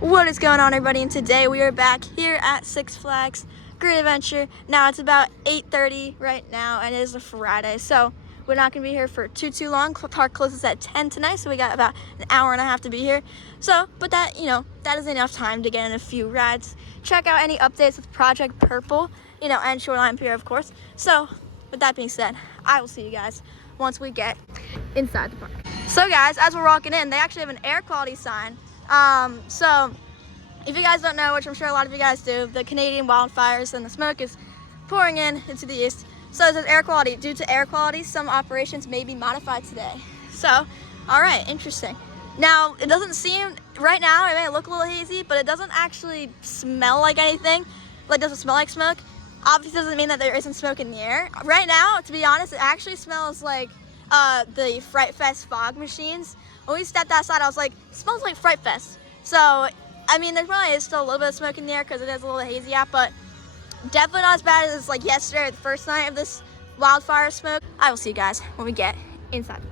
What is going on, everybody? And today we are back here at Six Flags Great Adventure. Now it's about 8:30 right now, and it is a Friday, so we're not gonna be here for too long. Park closes at 10 tonight, so we got about an hour and a half to be here. So, but that, that is enough time to get in a few rides. Check out any updates with Project Purple, and Shoreline Pier, of course. So, with that being said, I will see you guys once we get inside the park. So, guys, as we're walking in, they actually have an air quality sign. So if you guys don't know, which I'm sure a lot of you guys do, the Canadian wildfires and the smoke is pouring into the east. So it says air quality. Due to air quality, some operations may be modified today. So, all right, interesting. Now, it doesn't seem, right now, it may look a little hazy, but it doesn't actually smell like anything. Like, doesn't smell like smoke. Obviously doesn't mean that there isn't smoke in the air. Right now, to be honest, it actually smells like the Fright Fest fog machines. When we stepped outside, I was like, it smells like Fright Fest. So, I mean, there probably is still a little bit of smoke in the air because it is a little hazy out, but definitely not as bad as like yesterday, the first night of this wildfire smoke. I will see you guys when we get inside.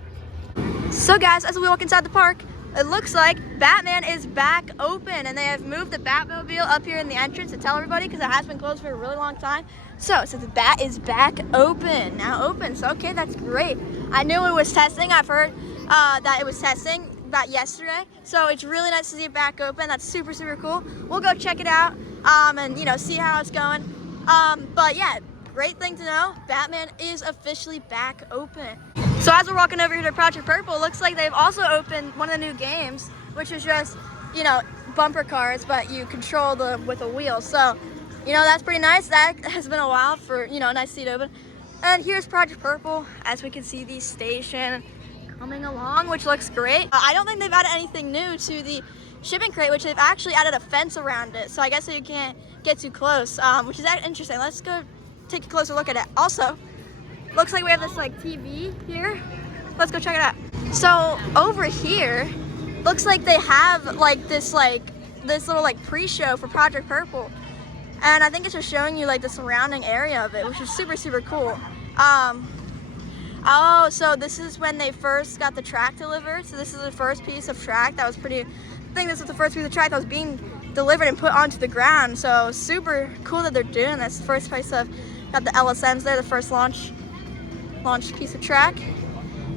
So guys, as we walk inside the park, it looks like Batman is back open, and they have moved the Batmobile up here in the entrance to tell everybody because it has been closed for a really long time. So the Bat is back open, now open. So okay, that's great. I knew it was testing. I've heard that it was testing about yesterday, so it's really nice to see it back open. That's super cool. We'll go check it out and see how it's going. But yeah, great thing to know, Batman is officially back open. So as we're walking over here to Project Purple, it looks like they've also opened one of the new games, which is just bumper cars, but you control them with a wheel. So that's pretty nice. That has been a while for a nice seat open. And here's Project Purple, as we can see the station coming along, which looks great. I don't think they've added anything new to the shipping crate, which they've actually added a fence around it, so I guess you can't get too close, which is interesting. Let's go take a closer look at it. Also, looks like we have this like TV here. Let's go check it out. So over here, looks like they have like this little like pre-show for Project Purple, and I think it's just showing you like the surrounding area of it, which is super cool. Oh, so this is when they first got the track delivered. So this is the first piece of track that was I think this was the first piece of track that was being delivered and put onto the ground. So super cool that they're doing this. First piece of, got the LSMs there, the first launch piece of track.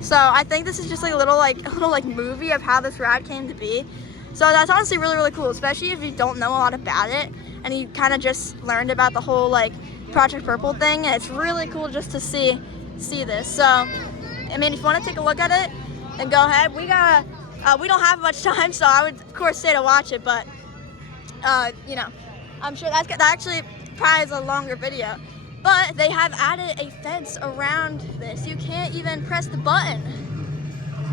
So I think this is just like a little movie of how this ride came to be. So that's honestly really cool, especially if you don't know a lot about it and you kind of just learned about the whole like Project Purple thing. And it's really cool just to see this. So I mean, if you want to take a look at it, then go ahead. We don't have much time, so I would of course say to watch it, but I'm sure that actually probably is a longer video. But they have added a fence around this. You can't even press the button,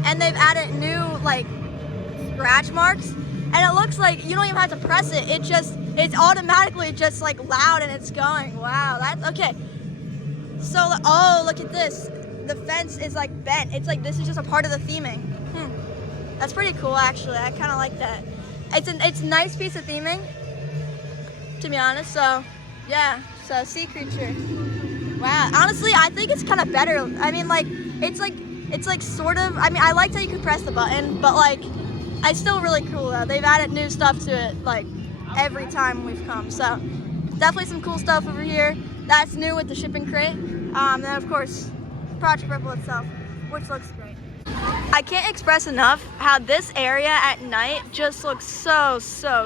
and they've added new like scratch marks, and it looks like you don't even have to press it. It's automatically just like loud and it's going. Wow, that's okay. So, oh, look at this. The fence is like bent. It's like this is just a part of the theming. That's pretty cool, actually. I kind of like that. It's a nice piece of theming, to be honest. So, yeah. So, sea creature. Wow. Honestly, I think it's kind of better. I mean, like, it's like sort of. I mean, I liked how you could press the button, but like, it's still really cool though. They've added new stuff to it like every time we've come. So, definitely some cool stuff over here. That's new with the shipping crate. And then of course, Project Purple itself, which looks great. I can't express enough how this area at night just looks so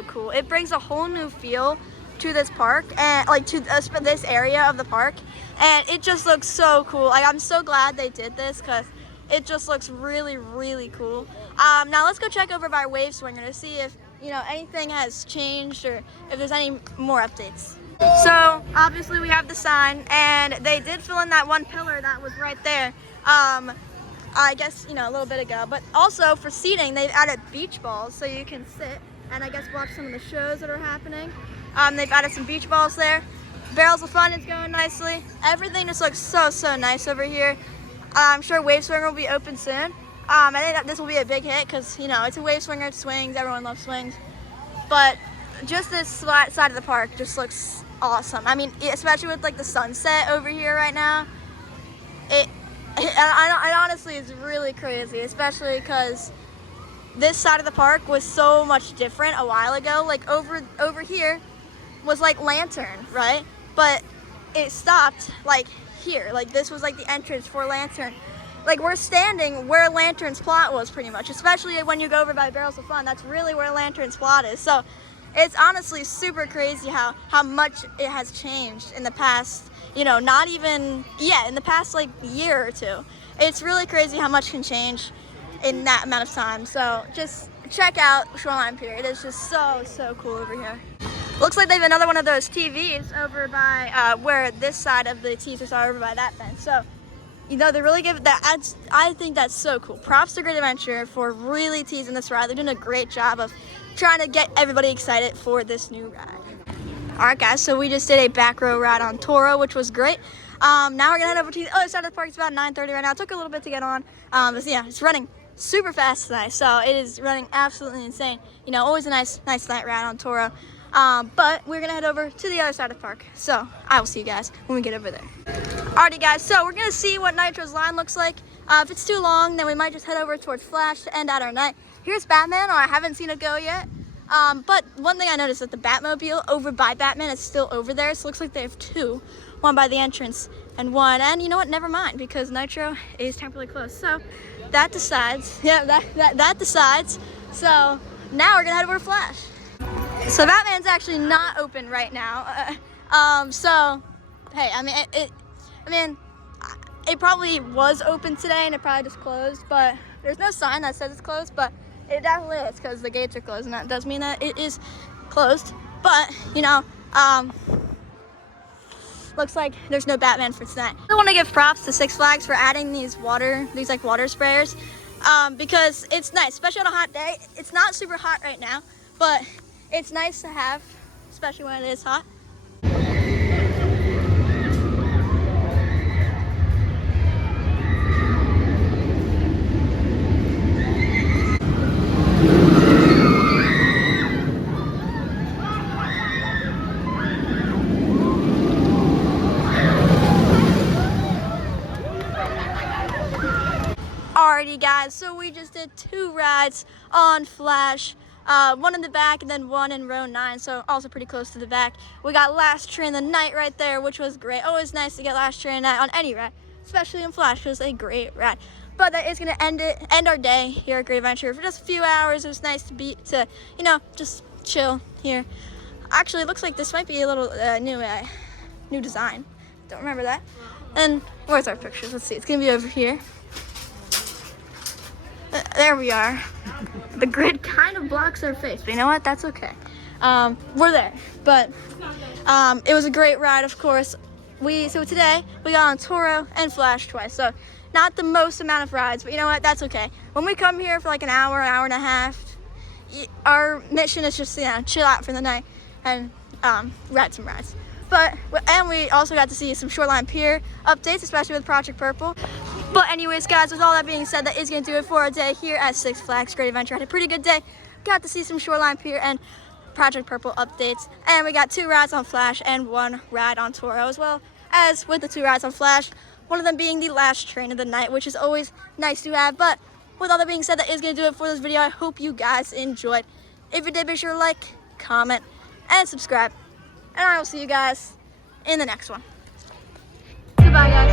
cool. It brings a whole new feel to this park, and like to this area of the park, and it just looks so cool. Like, I'm so glad they did this because it just looks really cool. Now let's go check over by Wave Swinger to see if anything has changed or if there's any more updates. So obviously we have the sign, and they did fill in that one pillar that was right there. I guess a little bit ago. But also for seating, they've added beach balls so you can sit and I guess watch some of the shows that are happening. They've added some beach balls there. Barrels of Fun is going nicely. Everything just looks so nice over here. I'm sure Wave Swinger will be open soon. I think that this will be a big hit because it's a Wave Swinger, it swings. Everyone loves swings. But just this side of the park just looks awesome. I mean, especially with like the sunset over here right now, it honestly is really crazy, especially because this side of the park was so much different a while ago. Like over here was like Lantern, right? But it stopped like here. Like this was like the entrance for Lantern. Like we're standing where Lantern's plot was pretty much, especially when you go over by Barrels of Fun. That's really where Lantern's plot is. So it's honestly super crazy how much it has changed in the past, you know, not even, yeah, in the past like year or two. It's really crazy how much can change in that amount of time. So just check out Shoreline Pier. It is just so cool over here. Looks like they have another one of those TVs over by where this side of the teasers are, over by that fence. So, you know, they really give that. I think that's so cool. Props to Great Adventure for really teasing this ride. They're doing a great job of trying to get everybody excited for this new ride. All right, guys. So we just did a back row ride on Toro, which was great. Now we're gonna head over to the other side of the park. It's about 9:30 right now. It took a little bit to get on. But yeah, it's running super fast tonight. So it is running absolutely insane. You know, always a nice night ride on Toro. But we're gonna head over to the other side of the park. So I will see you guys when we get over there. Alrighty guys, so we're gonna see what Nitro's line looks like. If it's too long, then we might just head over towards Flash to end out our night. Here's Batman, or I haven't seen it go yet. But one thing I noticed that the Batmobile over by Batman is still over there. So it looks like they have two, one by the entrance and one, and you know what, never mind, because Nitro is temporarily closed. So that decides, yeah, that decides. So now we're gonna head over to Flash. So Batman's actually not open right now. So, hey, I mean, it probably was open today and it probably just closed, but there's no sign that says it's closed, but it definitely is because the gates are closed, and that does mean that it is closed. But, you know, looks like there's no Batman for tonight. I want to give props to Six Flags for adding these water sprayers, because it's nice, especially on a hot day. It's not super hot right now, but it's nice to have, especially when it is hot. Alrighty guys, so we just did 2 rides on Flash. One in the back and then one in row 9, so also pretty close to the back. We got last train of the night right there, which was great. Always nice to get last train of the night on any ride, especially in Flash. It was a great ride. But that is going to end our day here at Great Adventure for just a few hours. It was nice to you know, just chill here. Actually, it looks like this might be a little new design. Don't remember that. And where's our pictures? Let's see. It's going to be over here. There we are. The grid kind of blocks our face, but you know what? That's okay. We're there. But it was a great ride, of course. So today we got on Toro and Flash twice. So not the most amount of rides, but you know what? That's okay. When we come here for like an hour and a half, our mission is just, you know, chill out for the night and ride some rides. And we also got to see some Shoreline Pier updates, especially with Project Purple. But anyways, guys, with all that being said, that is going to do it for our day here at Six Flags Great Adventure. Had a pretty good day. Got to see some Shoreline Pier and Project Purple updates. And we got 2 rides on Flash and 1 ride on Toro, as well as with the 2 rides on Flash, one of them being the last train of the night, which is always nice to have. But with all that being said, that is going to do it for this video. I hope you guys enjoyed. If you did, be sure to like, comment, and subscribe. And I will see you guys in the next one. Goodbye, guys.